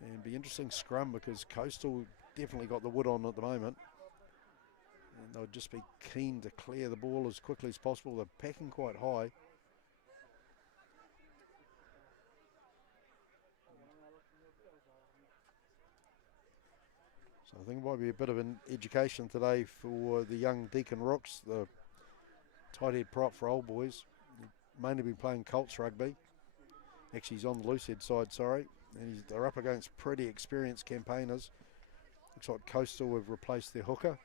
And be interesting scrum because Coastal definitely got the wood on at the moment. And they'll just be keen to clear the ball as quickly as possible. They're packing quite high. So I think it might be a bit of an education today for the young Deacon Rooks, the tight head prop for Old Boys. Mainly been playing Colts rugby. Actually, he's on the loose head side, sorry. And they're up against pretty experienced campaigners. Looks like Coastal have replaced their hooker.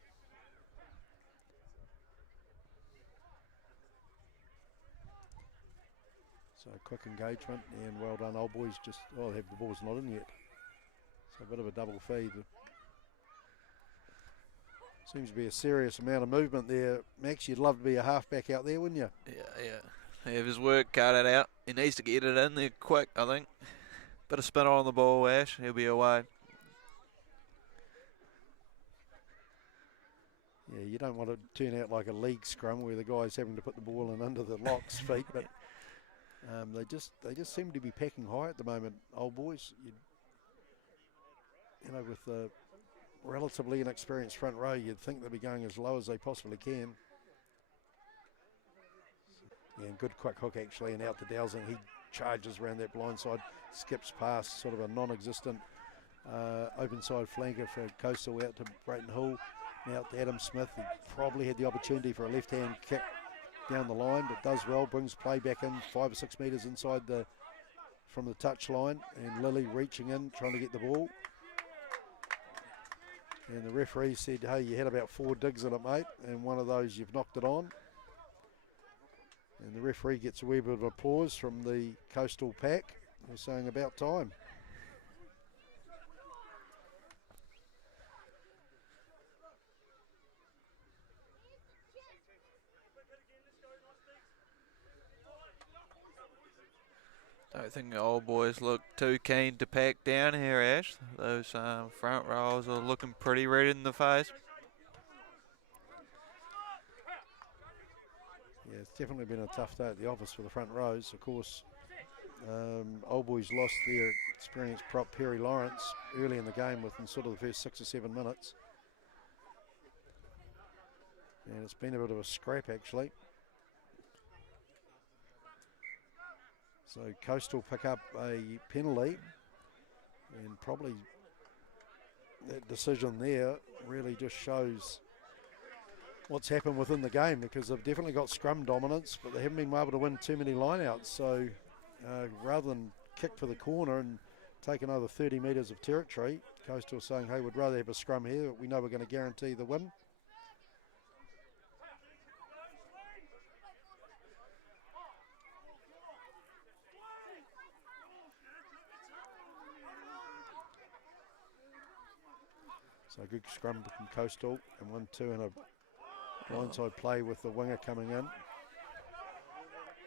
So quick engagement and well done. Old Boys just, oh, the ball's not in yet. So a bit of a double feed. Seems to be a serious amount of movement there. Max, you'd love to be a halfback out there, wouldn't you? Yeah. Have his work cut it out. He needs to get it in there quick, I think. Bit of spin on the ball, Ash. He'll be away. Yeah, you don't want to turn out like a league scrum where the guy's having to put the ball in under the lock's feet, but they just seem to be packing high at the moment, Old Boys. You know, with the relatively inexperienced front row, you'd think they'd be going as low as they possibly can. Yeah, and good quick hook actually, and out to Dowsing. He charges around that blind side, skips past sort of a non-existent open side flanker for Coastal out to Brayton Hall. Now out to Adam Smith. He probably had the opportunity for a left-hand kick down the line, but does well, brings play back in 5 or 6 metres inside from the touch line, and Lily reaching in, trying to get the ball. And the referee said, hey, you had about 4 digs in it, mate, and one of those you've knocked it on. And the referee gets a wee bit of applause from the Coastal pack. They're saying about time. Don't think the Old Boys look too keen to pack down here, Ash. Those front rows are looking pretty red in the face. Yeah, it's definitely been a tough day at the office for the front rows. Of course, Old Boys lost their experienced prop Perry Lawrence early in the game within sort of the first 6 or 7 minutes. And it's been a bit of a scrap actually. So Coastal pick up a penalty, and probably that decision there really just shows what's happened within the game, because they've definitely got scrum dominance, but they haven't been able to win too many lineouts. So rather than kick for the corner and take another 30 metres of territory, Coastal saying, hey, we'd rather have a scrum here. We know we're going to guarantee the win. So a good scrum from Coastal, and 1-2 and a blindside play with the winger coming in.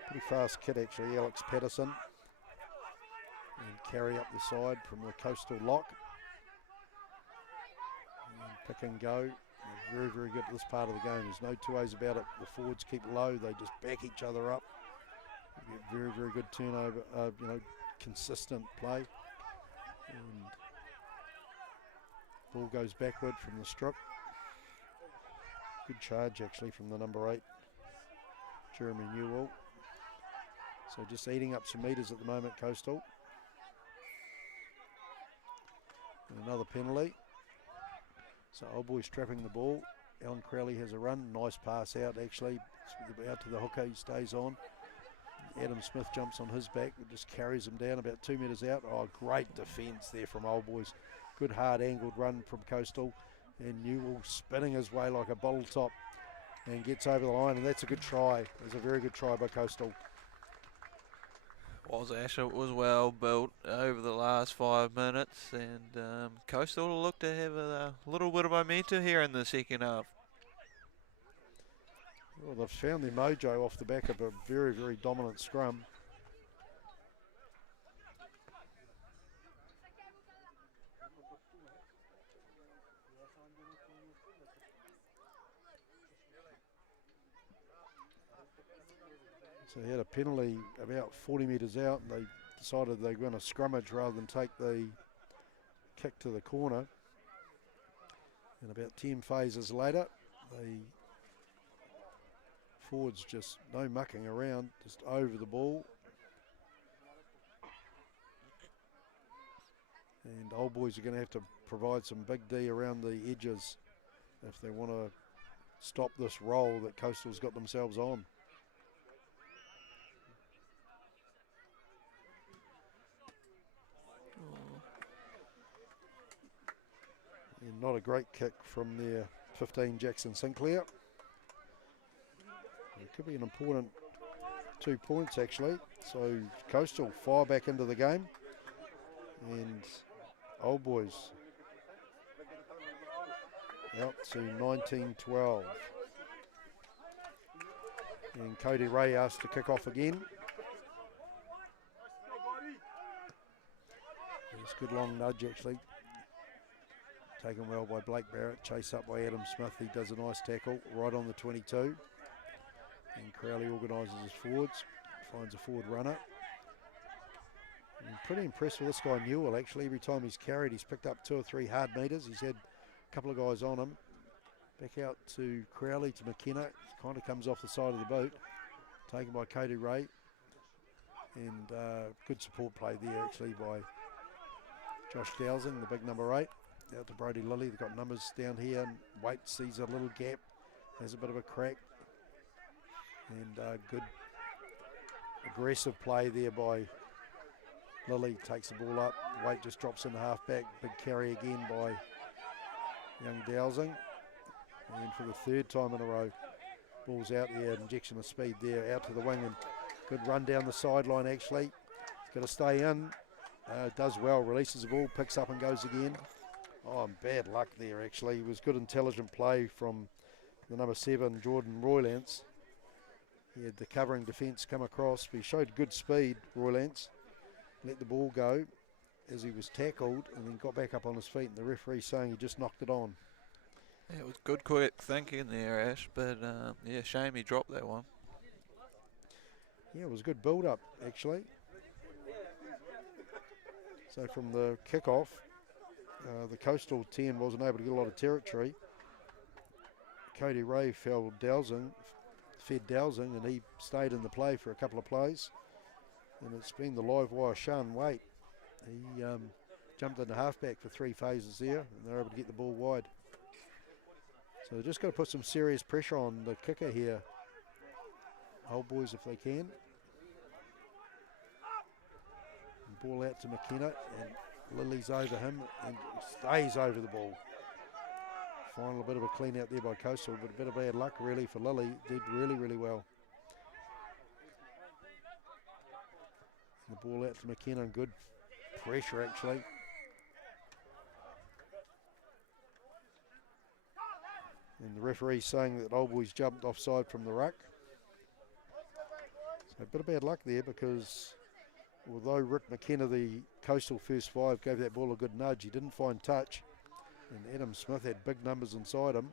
Pretty fast kid actually, Alex Patterson. And carry up the side from the Coastal lock. And pick and go. They're very, very good at this part of the game. There's no two ways about it. The forwards keep low. They just back each other up. You get very, very good turnover, consistent play. And ball goes backward from the strip. Good charge actually from the number 8, Jeremy Newell. So just eating up some metres at the moment, Coastal. And another penalty. So Old Boys trapping the ball. Alan Crowley has a run. Nice pass out actually. Out to the hooker, he stays on. Adam Smith jumps on his back. Just carries him down about 2 metres out. Oh, great defence there from Old Boys. Good hard angled run from Coastal. And Newell spinning his way like a bottle top and gets over the line, and that's a good try. It was a very good try by Coastal. Was Ash, it was well built over the last 5 minutes, and Coastal looked to have a little bit of momentum here in the second half. Well, they've found their mojo off the back of a very, very dominant scrum. So they had a penalty about 40 metres out, and they decided they were going to scrummage rather than take the kick to the corner. And about 10 phases later, the forwards just no mucking around, just over the ball. And Old Boys are going to have to provide some big D around the edges if they want to stop this roll that Coastal's got themselves on. And not a great kick from their 15 Jackson Sinclair. It could be an important 2 points actually. So Coastal fire back into the game, and Old Boys out to 19-12. And Cody Ray asked to kick off again. It's a good long nudge actually. Taken well by Blake Barrett, chased up by Adam Smith. He does a nice tackle right on the 22. And Crowley organises his forwards, finds a forward runner. I'm pretty impressed with this guy Newell actually. Every time he's carried, he's picked up 2 or 3 hard metres. He's had a couple of guys on him. Back out to Crowley, to McKenna. Kind of comes off the side of the boot. Taken by Cody Ray. And good support play there actually by Josh Dowsing, the big number 8. Out to Brody Lilly. They've got numbers down here. And Waite sees a little gap. Has a bit of a crack. And good aggressive play there by Lilly. Takes the ball up. Waite just drops in the half back. Big carry again by young Dowsing. And for the 3rd time in a row, ball's out there. Injection of speed there. Out to the wing. And good run down the sideline actually. Got to stay in. Does well. Releases the ball. Picks up and goes again. Oh, bad luck there actually. It was good intelligent play from the number 7, Jordan Roylance. He had the covering defence come across, but he showed good speed, Roylance. Let the ball go as he was tackled and then got back up on his feet, and the referee saying he just knocked it on. Yeah, it was good quick thinking there, Ash, but yeah, shame he dropped that one. Yeah, it was a good build-up actually. So from the kick-off, the Coastal 10 wasn't able to get a lot of territory. Cody Ray fed Dowsing, and he stayed in the play for a couple of plays. And it's been the live wire Sean Waite. He jumped into halfback for 3 phases there, and they're able to get the ball wide. So they've just got to put some serious pressure on the kicker here, Old Boys, if they can. And ball out to McKenna, and Lily's over him and stays over the ball. Final bit of a clean out there by Coastal, but a bit of bad luck really for Lily. Did really, really well. The ball out to McKenna, and good pressure actually. And the referee saying that Old Boys jumped offside from the ruck. So a bit of bad luck there, because although Rick McKenna, the Coastal first 5, gave that ball a good nudge, he didn't find touch. And Adam Smith had big numbers inside him.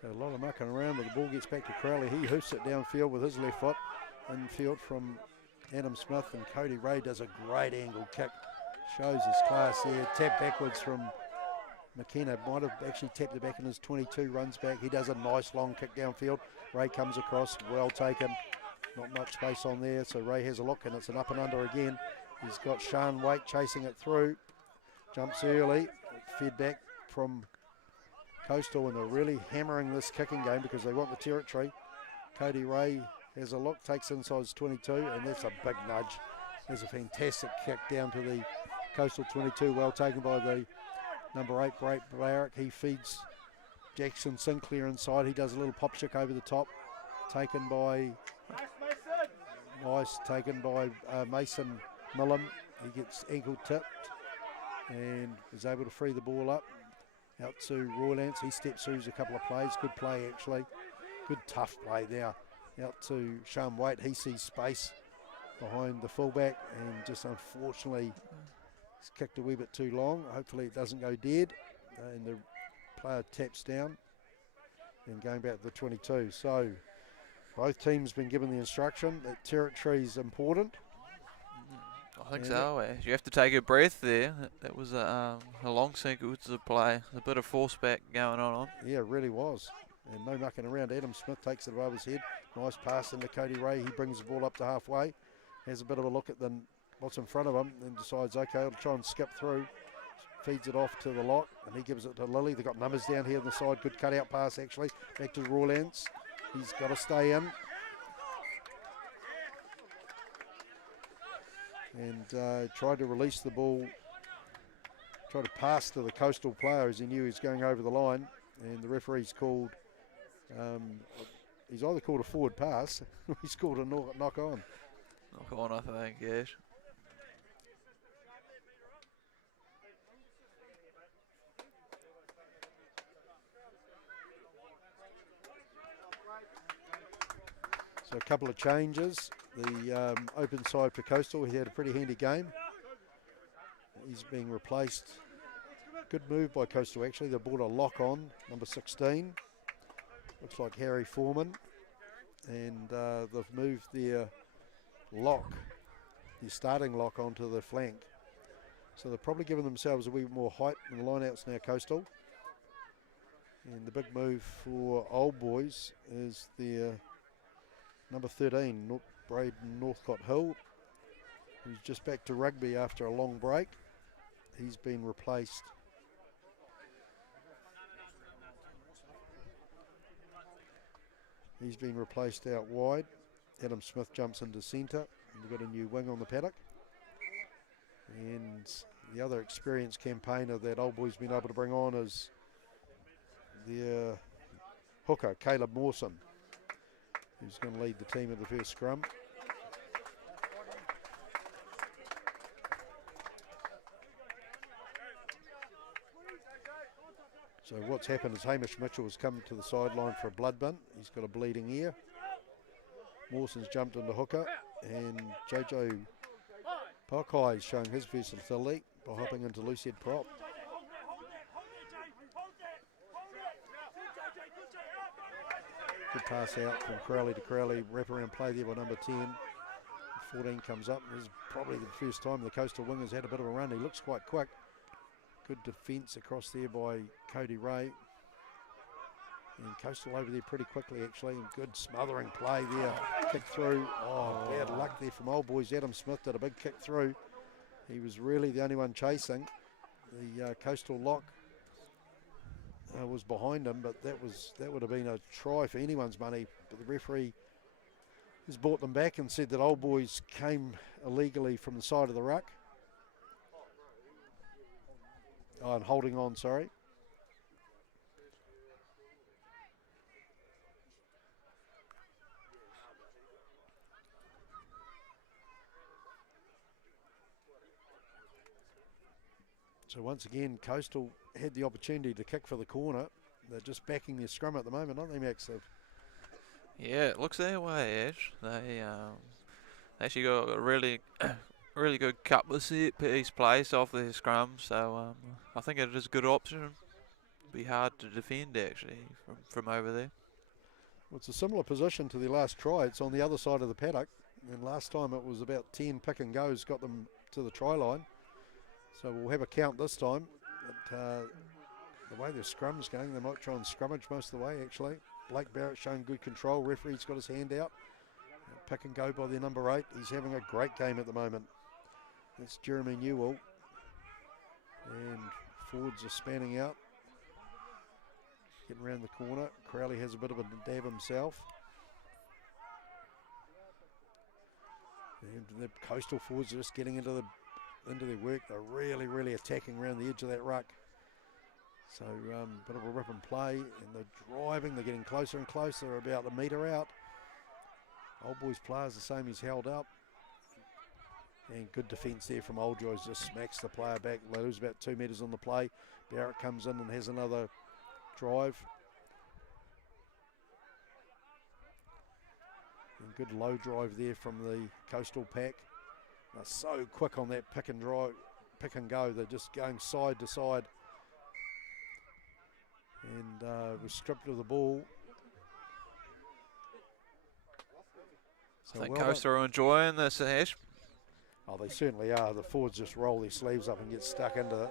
So a lot of mucking around, but the ball gets back to Crowley. He hoofs it downfield with his left foot. Infield from Adam Smith, and Cody Ray does a great angle kick. Shows his class there. Tap backwards from McKenna. Might have actually tapped it back in his 22, runs back. He does a nice long kick downfield. Ray comes across, well taken. Not much space on there, so Ray has a look, and it's an up and under again. He's got Sean Waite chasing it through. Jumps early, fed back from Coastal, and they're really hammering this kicking game because they want the territory. Cody Ray has a look, takes inside his 22, and that's a big nudge. There's a fantastic kick down to the Coastal 22, well taken by the number 8, Brett Barrick. He feeds Jackson Sinclair inside. He does a little pop chick over the top, taken by Nice taken by Mason Millam. He gets ankle tipped and is able to free the ball up. Out to Roylance. He steps through a couple of plays. Good play, actually. Good tough play there. Out to Sean Waite. He sees space behind the fullback and just unfortunately he's kicked a wee bit too long. Hopefully it doesn't go dead. And the player taps down and going back to the 22. So both teams been given the instruction that territory is important. I think so. You have to take a breath there. That was a long sequence of play. A bit of force back going on. Yeah, it really was. And no mucking around. Adam Smith takes it above his head. Nice pass into Cody Ray. He brings the ball up to halfway. Has a bit of a look at what's in front of him and decides, okay, I'll try and skip through. Feeds it off to the lock and he gives it to Lilly. They've got numbers down here on the side. Good cutout pass, actually. Back to Rawlance. He's got to stay in. And tried to release the ball, tried to pass to the Coastal player as he knew he was going over the line, and the referee's called, he's either called a forward pass or he's called a knock on. Knock on, I think, yes. So a couple of changes. The open side for Coastal, he had a pretty handy game. He's being replaced. Good move by Coastal, actually. They brought a lock on, number 16. Looks like Harry Foreman. And they've moved their lock, the starting lock, onto the flank. So they're probably giving themselves a wee bit more height in the lineouts now, Coastal. And the big move for Old Boys is their number 13, Braden Northcott Hill, who's just back to rugby after a long break. He's been replaced. He's been replaced out wide. Adam Smith jumps into centre. We've got a new wing on the paddock. And the other experienced campaigner that Old Boy's been able to bring on is their hooker, Caleb Mawson, who's going to lead the team at the first scrum. So what's happened is Hamish Mitchell has come to the sideline for a blood bin. He's got a bleeding ear. Mawson's jumped into hooker, and Jojo Pakai is showing his versatility by hopping into loose head prop. Good pass out from Crowley to Crowley. Wraparound play there by number 10. 14 comes up. This is probably the first time the Coastal wingers had a bit of a run. He looks quite quick. Good defence across there by Cody Ray. And Coastal over there pretty quickly, actually. And good smothering play there. Kick through. Oh, bad luck there from Old Boys. Adam Smith did a big kick through. He was really the only one chasing. The Coastal lock was behind him, but that would have been a try for anyone's money. But the referee has brought them back and said that Old Boys came illegally from the side of the ruck. Oh, and holding on, sorry. So once again, Coastal had the opportunity to kick for the corner. They're just backing their scrum at the moment, aren't they, Max? Yeah, it looks that way, Ash. They actually got a really good couple of set piece plays off their scrum, so I think it is a good option. It'll be hard to defend, actually, from over there. Well, it's a similar position to their last try. It's on the other side of the paddock, and last time it was about 10 pick and goes got them to the try line. So we'll have a count this time. But, the way their scrum's going, they might try and scrummage most of the way, actually. Blake Barrett showing good control. Referee's got his hand out. Pick and go by their number 8. He's having a great game at the moment. That's Jeremy Newell. And forwards are spanning out. Getting around the corner. Crowley has a bit of a dab himself. And the Coastal forwards are just getting into their work. They're really, really attacking around the edge of that ruck. So bit of a rip and play, and they're driving. They're getting closer and closer. They're about a metre out. Old Boys players the same, he's held up. And good defence there from Old Joys, just smacks the player back. They lose about 2 metres on the play. Barrett comes in and has another drive. And good low drive there from the Coastal pack. They're so quick on that pick and go. They're just going side to side. And was stripped of the ball. So I think well Coastal are enjoying this, Ash. Oh, they certainly are. The forwards just roll their sleeves up and get stuck into it.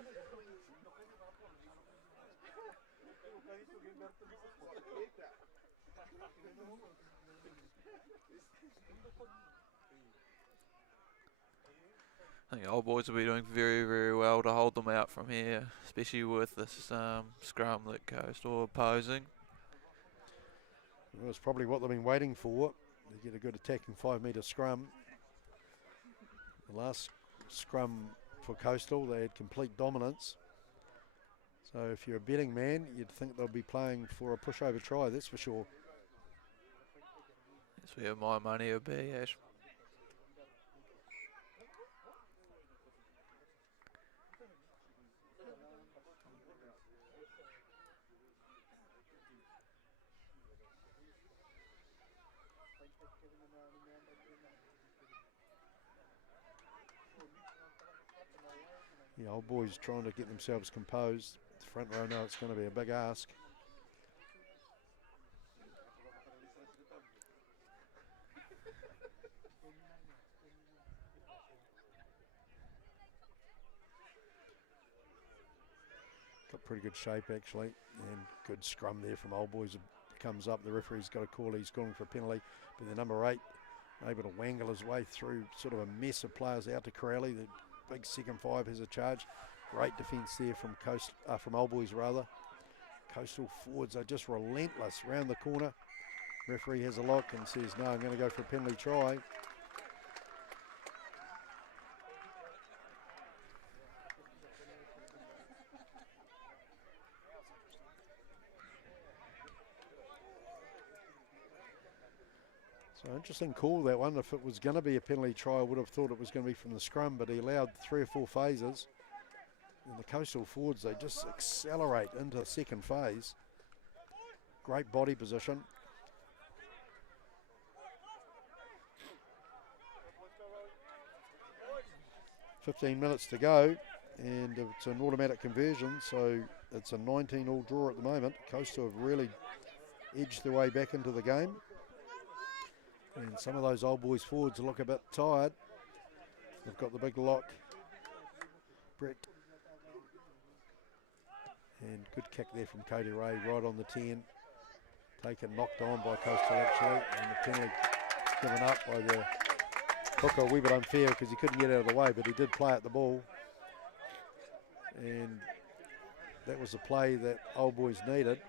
I think Old Boys will be doing very, very well to hold them out from here, especially with this scrum that Coastal are posing. Well, it's probably what they've been waiting for. They get a good attacking 5 metre scrum. The last scrum for Coastal, they had complete dominance. So if you're a betting man, you'd think they'll be playing for a pushover try, that's for sure. That's where my money would be, Ash. The Old Boys trying to get themselves composed. The front row know it's going to be a big ask. Got pretty good shape actually, and good scrum there from Old Boys. Comes up, the referee's got a call, he's calling for a penalty, but the number 8 able to wangle his way through sort of a mess of players out to Corelli. The big second 5 has a charge. Great defence there from Old Boys rather. Coastal forwards are just relentless round the corner. Referee has a look and says, no, I'm going to go for a penalty try. So interesting call, that one. If it was going to be a penalty try, I would have thought it was going to be from the scrum, but he allowed 3 or 4 phases. And the Coastal forwards, they just accelerate into the second phase. Great body position. .15 minutes to go, and it's an automatic conversion, so it's a 19-all draw at the moment. Coastal have really edged their way back into the game. And some of those Old Boys forwards look a bit tired. They've got the big lock. Brett. And good kick there from Cody Ray, right on the 10. Taken, knocked on by Coastal actually. And the penalty given up by the hooker. A wee bit unfair because he couldn't get out of the way, but he did play at the ball. And that was a play that Old Boys needed.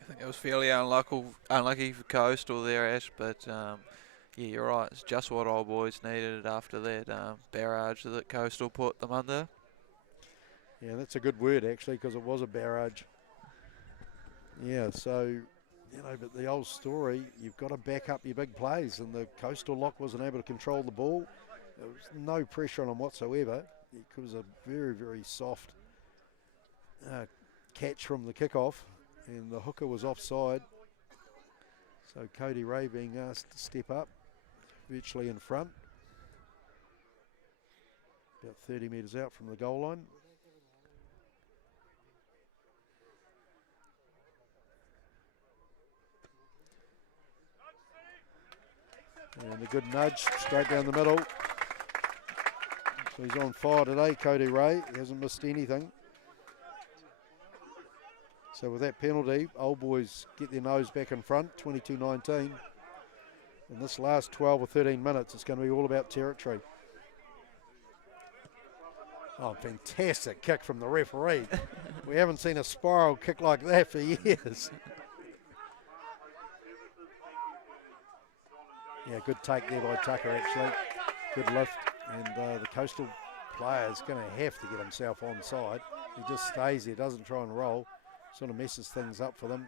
I think it was fairly unlucky for Coastal there, Ash, but yeah, you're right. It's just what Old Boys needed after that barrage that Coastal put them under. Yeah, that's a good word actually, because it was a barrage. Yeah, so, you know, but the old story, you've got to back up your big plays, and the Coastal lock wasn't able to control the ball. There was no pressure on him whatsoever. It was a very, very soft catch from the kickoff. And the hooker was offside. So Cody Ray being asked to step up, virtually in front. About 30 metres out from the goal line. And a good nudge straight down the middle. So he's on fire today, Cody Ray. He hasn't missed anything. So with that penalty, Old Boys get their nose back in front, 22-19. In this last 12 or 13 minutes, it's going to be all about territory. Oh, fantastic kick from the referee. We haven't seen a spiral kick like that for years. Yeah, good take there by Tucker, actually. Good lift. And the Coastal player is going to have to get himself onside. He just stays there, doesn't try and roll. sort of messes things up for them.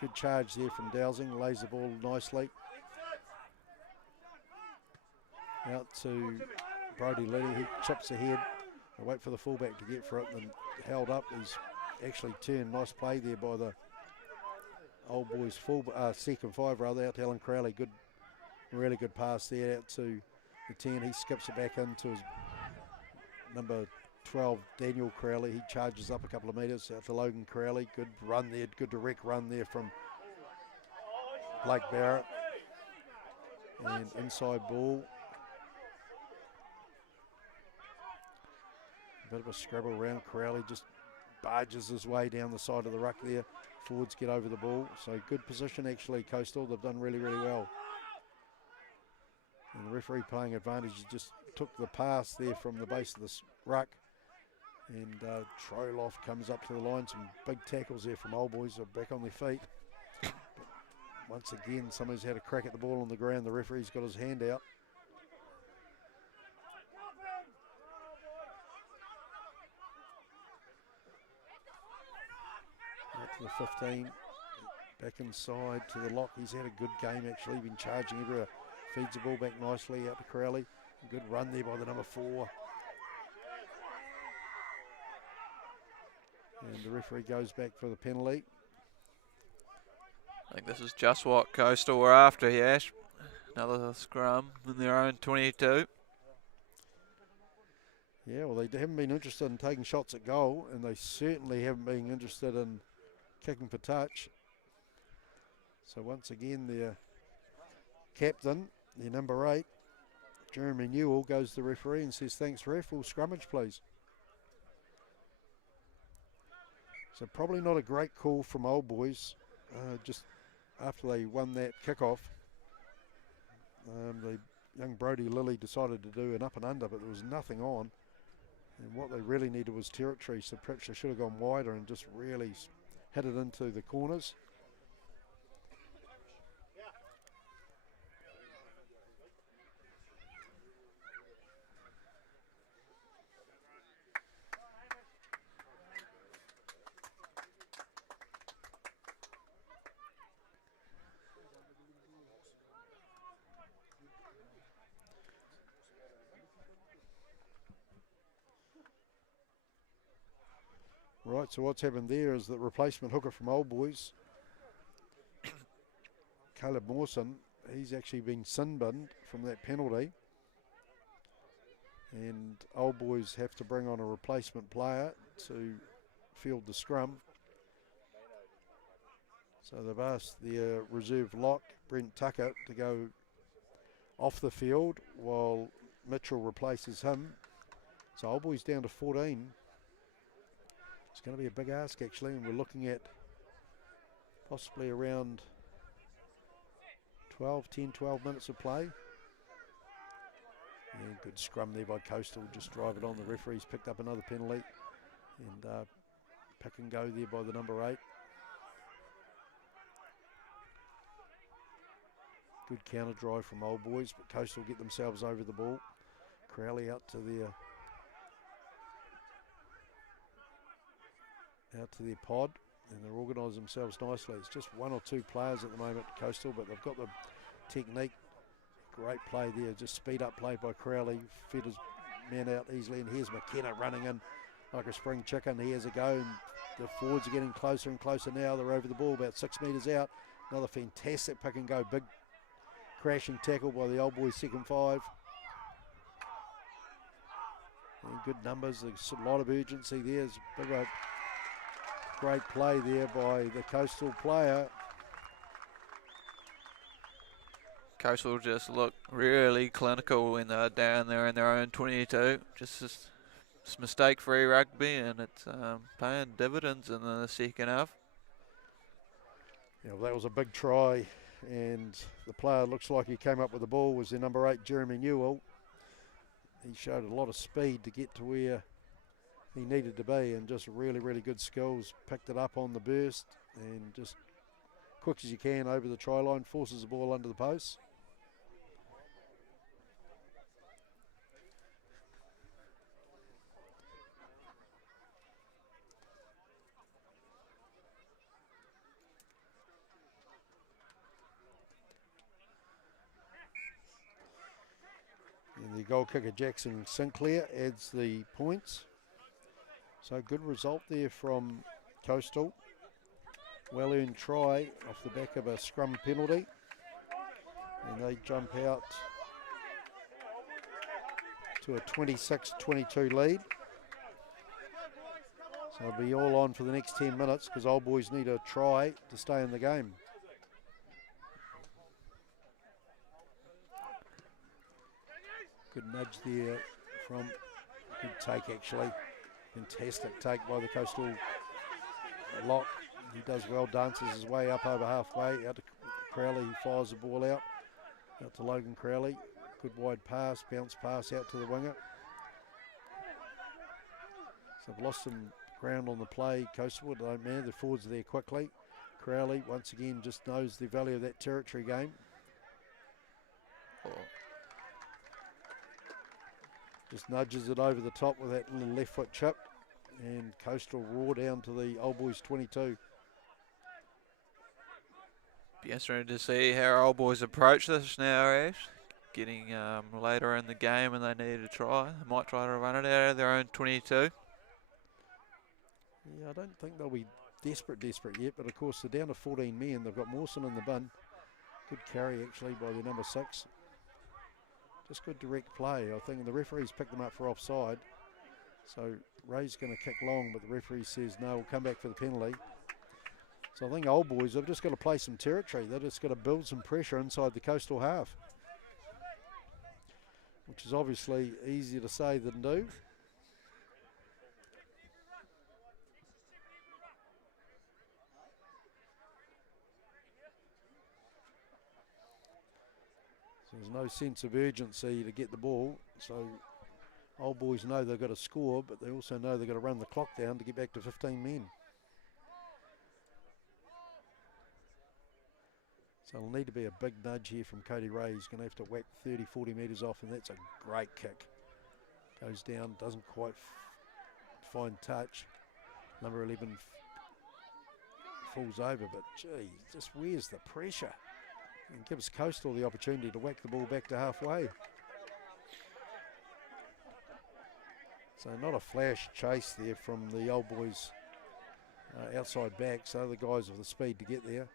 Good charge there from Dowsing, lays the ball nicely. Out to Brody Liddy, he chips ahead. They wait for the fullback to get for it and held up. He's actually turned. Nice play there by the Old Boys second five rather, out to Alan Crowley. Good, really good pass there out to the 10. He skips it back into his number 12, Daniel Crowley. He charges up a couple of metres out to Logan Crowley. Good run there, good direct run there from Blake Barrett. And inside ball. A bit of a scrabble around. Crowley just barges his way down the side of the ruck there. Forwards get over the ball. So good position actually, Coastal. They've done really, really well. And the referee playing advantage. He just took the pass there from the base of the ruck. And Troloff comes up to the line. Some big tackles there from Old Boys. Are back on their feet. But once again, somebody's had a crack at the ball on the ground. The referee's got his hand out. Out to the 15. Back inside to the lock. He's had a good game actually. Been charging everywhere. Feeds the ball back nicely out to Crowley. A good run there by the number 4. And the referee goes back for the penalty. I think this is just what Coastal were after, Yash. Another scrum in their own 22. Yeah, well, they haven't been interested in taking shots at goal, and they certainly haven't been interested in kicking for touch. So once again, their captain, their number 8, Jeremy Newell, goes to the referee and says, "Thanks, ref. We'll scrummage, please." So probably not a great call from Old Boys. Just after they won that kickoff, the young Brody Lilly decided to do an up and under, but there was nothing on. And what they really needed was territory, so perhaps they should have gone wider and just really hit it into the corners. Right, so what's happened there is the replacement hooker from Old Boys, Caleb Mawson, he's actually been sin-binned from that penalty. And Old Boys have to bring on a replacement player to field the scrum. So they've asked their reserve lock, Brent Tucker, to go off the field while Mitchell replaces him. So Old Boys down to 14. It's going to be a big ask actually, and we're looking at possibly around 10, 12 minutes of play. And good scrum there by Coastal, just drive it on. The referee's picked up another penalty, and pick and go there by the number 8. Good counter drive from Old Boys, but Coastal get themselves over the ball. Crowley out to their pod, and they're organised themselves nicely. It's just 1 or 2 players at the moment, Coastal, but they've got the technique. Great play there, just speed up play by Crowley, fed his man out easily, and here's McKenna running in like a spring chicken. He has a go, and the forwards are getting closer and closer now. They're over the ball, about 6 metres out. Another fantastic pick and go, big crashing tackle by the Old Boys second 5. And good numbers, there's a lot of urgency there. There's a bit of a great play there by the Coastal player. Coastal just look really clinical when they're down there in their own 22. Just mistake-free rugby, and it's paying dividends in the second half. Yeah, well, that was a big try, and the player looks like he came up with the ball was their number 8, Jeremy Newell. He showed a lot of speed to get to where he needed to be, and just really, really good skills. Picked it up on the burst, and just quick as you can over the try line, forces the ball under the post. the goal kicker Jackson Sinclair adds the points. So good result there from Coastal. Well earned try off the back of a scrum penalty. And they jump out to a 26-22 lead. So it'll be all on for the next 10 minutes because Old Boys need a try to stay in the game. Good nudge there from, good take actually. Fantastic take by the Coastal lock. He does well, dances his way up over halfway. Out to Crowley, he fires the ball out. Out to Logan Crowley. Good wide pass, bounce pass out to the winger. So they've lost some ground on the play. Coastal, don't matter, the forwards are there quickly. Crowley, once again, just knows the value of that territory game. Just nudges it over the top with that little left foot chip. And Coastal roar down to the Old Boys 22. Be interesting to see how our Old Boys approach this now, Ash. Getting later in the game and they need a try. They might try to run it out of their own 22. Yeah, I don't think they'll be desperate yet, but of course they're down to 14 men. They've got Mawson in the bin. Good carry actually by the number 6. Just good direct play. I think the referee's picked them up for offside. So Ray's going to kick long, but the referee says no, we'll come back for the penalty. So I think Old Boys have just got to play some territory. They've just got to build some pressure inside the Coastal half, which is obviously easier to say than do. So there's no sense of urgency to get the ball. So Old Boys know they've got to score, but they also know they've got to run the clock down to get back to 15 men. So it'll need to be a big nudge here from Cody Ray. He's going to have to whack 30, 40 metres off, and that's a great kick. Goes down, doesn't quite find touch. Number 11 falls over, but gee, just where's the pressure? And gives Coastal the opportunity to whack the ball back to halfway. So not a flash chase there from the Old Boys outside back, so the guys have the speed to get there.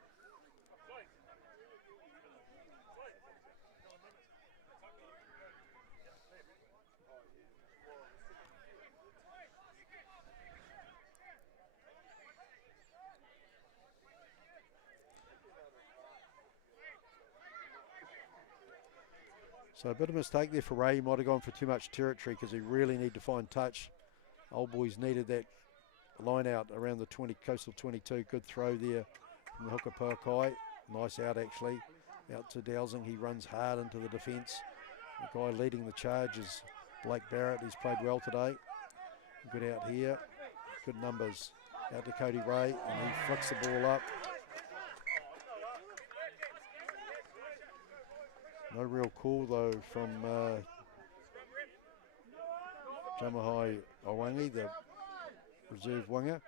So a bit of a mistake there for Ray. He might have gone for too much territory because he really needed to find touch. Old Boys needed that line out around the Coastal 22. Good throw there from the hooker Paukai. Nice out actually. Out to Dowsing. He runs hard into the defence. The guy leading the charge is Blake Barrett. He's played well today. Good out here. Good numbers. Out to Cody Ray and he flicks the ball up. No real call though from Jamahai Owangi, the reserve winger.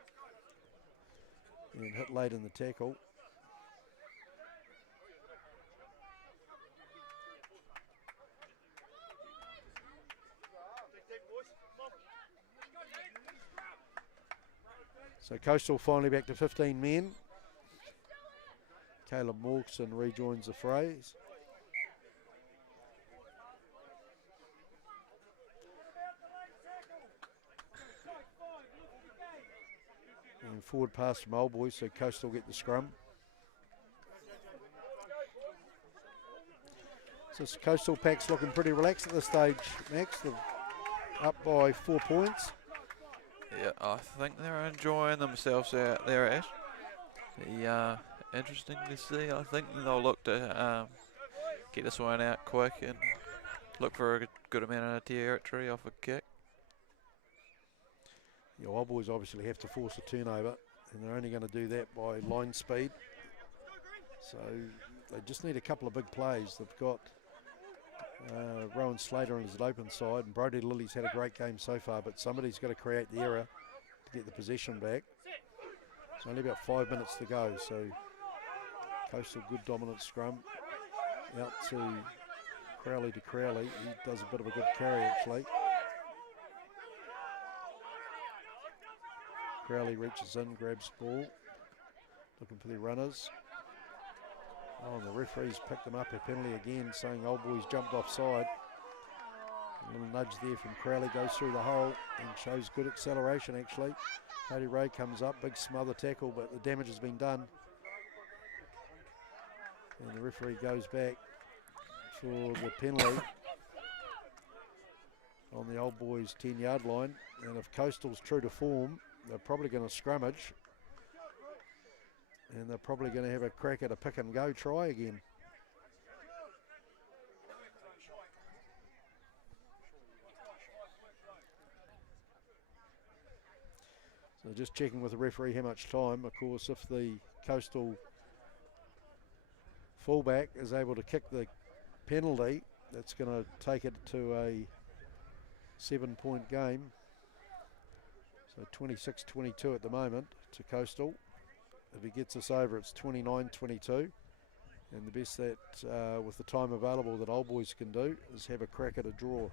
And hit late in the tackle. So Coastal finally back to 15 men. Caleb Morkson rejoins the phrase. And forward pass from Old Boys, so Coastal get the scrum. So Coastal pack's looking pretty relaxed at this stage, Max. They're up by 4 points. Yeah, I think they're enjoying themselves out there, Ash. Interesting to see. I think they'll look to get this one out quick and look for a good amount of territory off a kick. The Old Boys obviously have to force a turnover, and they're only going to do that by line speed. So they just need a couple of big plays. They've got Rowan Slater on his open side, and Brody Lilly's had a great game so far, but somebody's got to create the error to get the possession back. It's only about 5 minutes to go, so Coastal good dominant scrum. Out to Crowley to Crowley. He does a bit of a good carry actually. Crowley reaches in, grabs ball, looking for their runners. Oh, and the referee's picked them up a penalty again, saying Old Boys jumped offside. A little nudge there from Crowley, goes through the hole and shows good acceleration actually. Cody Ray comes up, big smother tackle, but the damage has been done. And the referee goes back for the penalty on the Old Boys 10-yard line. And if Coastal's true to form, they're probably going to scrummage. And they're probably going to have a crack at a pick and go try again. So just checking with the referee how much time. Of course, if the Coastal fullback is able to kick the penalty, that's going to take it to a 7-point game. So 26-22 at the moment to Coastal. If he gets us over, it's 29-22. And the best that, with the time available that Old Boys can do, is have a crack at a draw.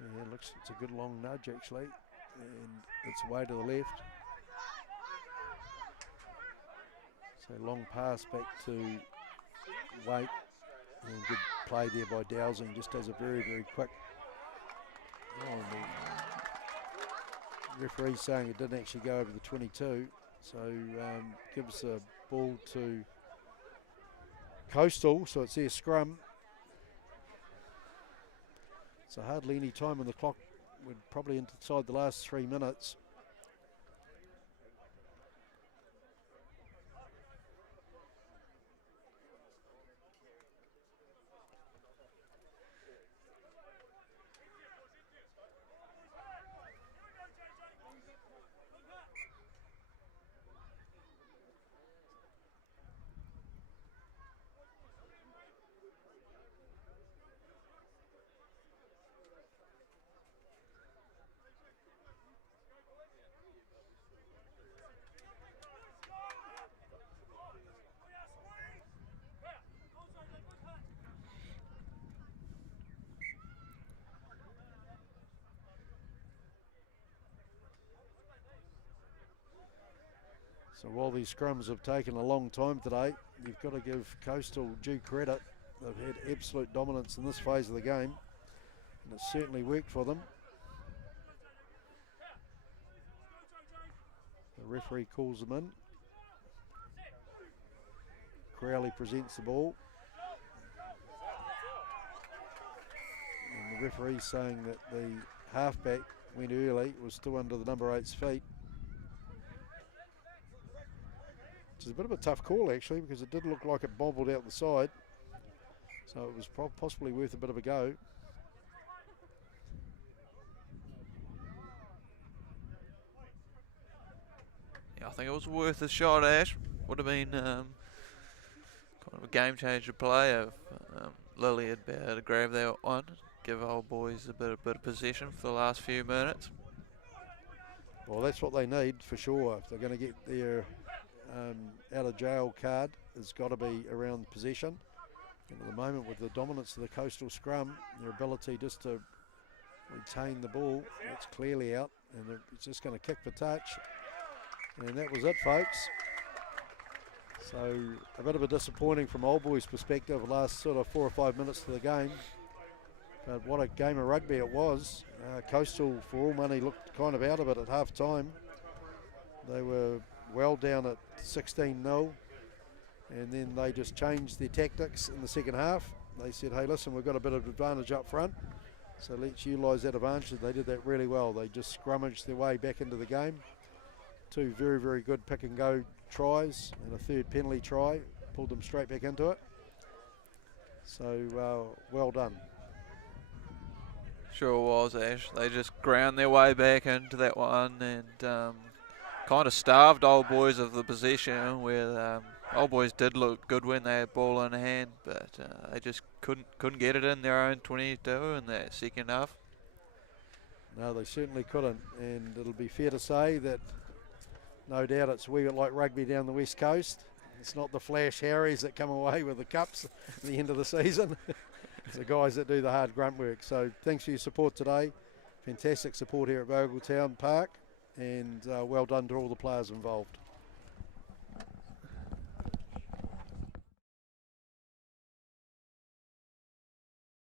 Yeah, looks it's a good long nudge actually, and it's way to the left. So long pass back to Waite, and good play there by Dowsing. Just does a very, very quick. Oh, the referee saying it didn't actually go over the 22, so gives the ball to Coastal. So it's their scrum. So hardly any time on the clock. We're probably inside the last 3 minutes. So while these scrums have taken a long time today, you've got to give Coastal due credit. They've had absolute dominance in this phase of the game, and it's certainly worked for them. The referee calls them in. Crowley presents the ball. And the referee's saying that the halfback went early, was still under the number 8's feet. Which is a bit of a tough call actually, because it did look like it bobbled out the side. So it was possibly worth a bit of a go. Yeah, I think it was worth a shot, Ash. Would have been kind of a game changer play if Lily had been able to grab that one, give Old Boys a bit of possession for the last few minutes. Well, that's what they need for sure. If they're going to get their out of jail card, has got to be around possession. And at the moment, with the dominance of the Coastal scrum, their ability just to retain the ball, that's clearly out, and it's just going to kick for touch. And that was it, folks. So a bit of a disappointing from Old Boys' perspective, the last sort of 4 or 5 minutes of the game. But what a game of rugby it was. Coastal, for all money, looked kind of out of it at half time. They were well down at 16-0, and then they just changed their tactics in the second half. They said, hey, listen, we've got a bit of advantage up front, so let's utilise that advantage. They did that really well. They just scrummaged their way back into the game. 2 very, very good pick and go tries and a 3rd penalty try pulled them straight back into it. So well done. Sure was, Ash. They just ground their way back into that one and kind of starved Old Boys of the possession, where Old Boys did look good when they had ball in hand, but they just couldn't get it in their own 22 in that second half. No, they certainly couldn't, and it'll be fair to say that no doubt it's a wee bit like rugby down the West Coast. It's not the flash Harrys that come away with the cups at the end of the season. It's the guys that do the hard grunt work. So thanks for your support today. Fantastic support here at Vogeltown Park, and well done to all the players involved.